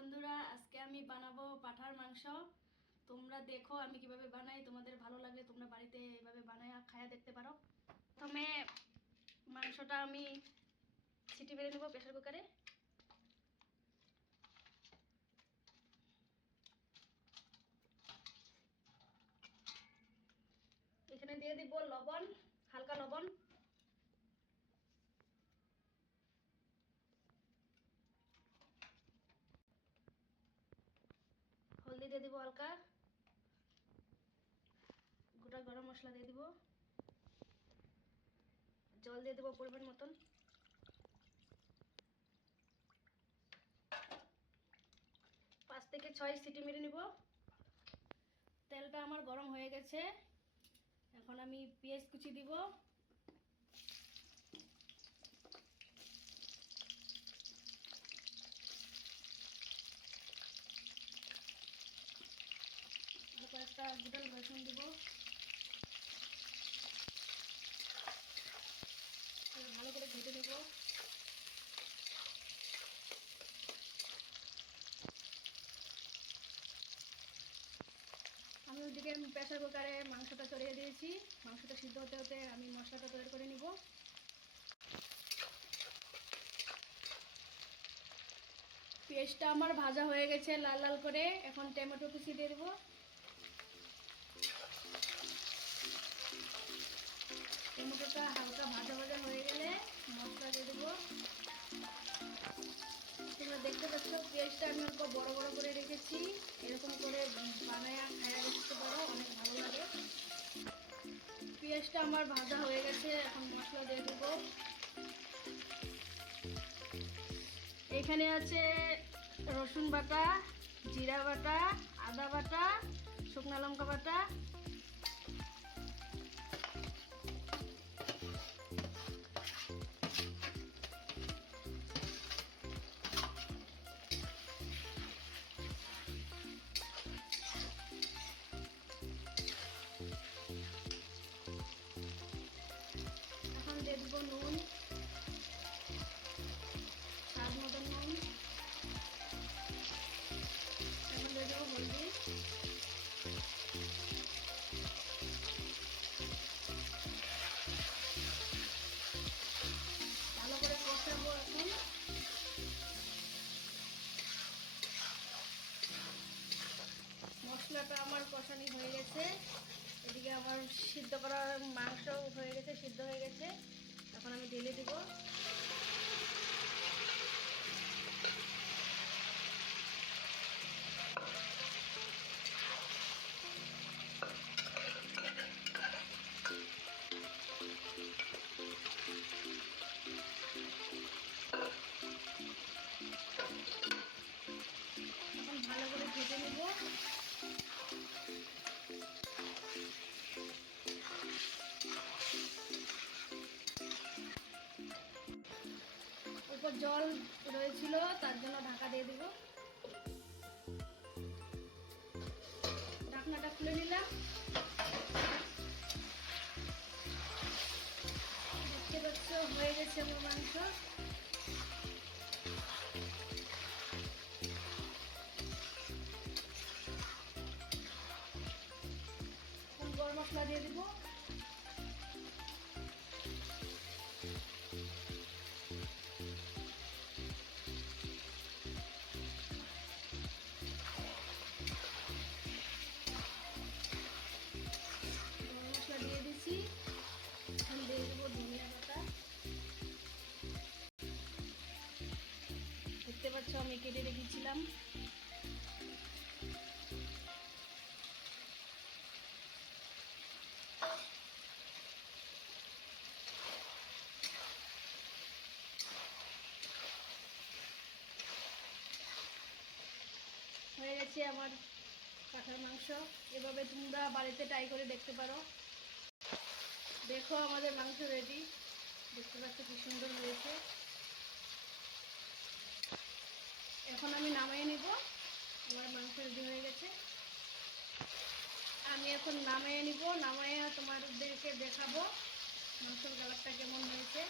বন্ধুরা, আজকে আমি বানাবো পাঁঠার মাংস। তোমরা দেখো আমি কিভাবে বানাই। তোমাদের ভালো লাগলে তোমরা বাড়িতে এভাবে বানায় খায়া দেখতে পারো। প্রথমে মাংসটা আমি সিটি মেরে নেবো প্রেসার কুকারে। এখানে দিয়ে দিব লবণ, হালকা লবণ, হলদি দিয়ে দিব হালকা, গোটা গরম মশলা দিয়ে দিব, জল দিয়ে দেবো পরিমাণ মতন। 5 থেকে 6 সিটি মেরে নিব। তেলটা আমার গরম হয়ে গেছে, এখন আমি পেঁয়াজ কুচি দিব। কয়েকটা গোটা রসুন দিব, ভালো করে ভেজে নেব। আমি ওইদিকে প্রেসার কুকারে মাংসটা চড়িয়ে দিয়েছি। মাংসটা সিদ্ধ হতে হতে আমি মশলাটা তৈরি করে নিব। পেঁয়াজটা আমার ভাজা হয়ে গেছে লাল লাল করে। এখন টমেটো কুচি দিয়ে দেবো। টমেটোটা হালকা ভাজা ভাজা হয়ে গেলে মশলা দিয়ে দেবো। তোমরা দেখতে পাচ্ছ পেঁয়াজটা আমি অল্প বড় বড় করে রেখেছি। এরকম করে বানায় খায়া দেখতে পারো, অনেক ভালো লাগে। পেঁয়াজটা আমার ভাজা হয়ে গেছে, এখন মশলা দিয়ে দেবো। এখানে আছে রসুন বাটা, জিরা বাটা, আদা বাটা, শুকনো লঙ্কা বাটা, এখন দিয়ে দেবো নুন, স্বাদ মতন নুন, এখন দিয়ে দেবো হলদি, ভালো করে কষাবো। এখন মশলাটা আমার কষানি হয়ে গেছে, এদিকে আমার সিদ্ধ করা মাংস হয়ে গেছে, সিদ্ধ হয়ে গেছে। এখন আমি ঢেলে দিব। এখন ভালো করে ভেজে নেব। উপর জল রয়েছিল, তার জন্য ঢাকা দিয়ে দিব। ঢাকনাটা খুলে নিলাম। দেখতে পাচ্ছ হয়ে গেছে আমার মাংস। এখন গরম মশলা দিয়ে দিব। গরম মশলা দিয়ে দিচ্ছি। এখন দিয়ে দেবো ধনিয়া পাতা। দেখতে পাচ্ছ আমি কেটে রেখেছিলাম। হয়ে গেছে আমার পাঁঠার মাংস। এভাবে তোমরা বাড়িতে ট্রাই করে দেখতে পারো। দেখো আমাদের মাংস রেডি। দেখতে পাচ্ছ কি সুন্দর হয়েছে। এখন আমি নামিয়ে নিব। আমার মাংস রেডি হয়ে গেছে। আমি এখন নামিয়ে নিব। নামিয়ে তোমাদেরকে দেখাবো মাংসের কালারটা কেমন হয়েছে।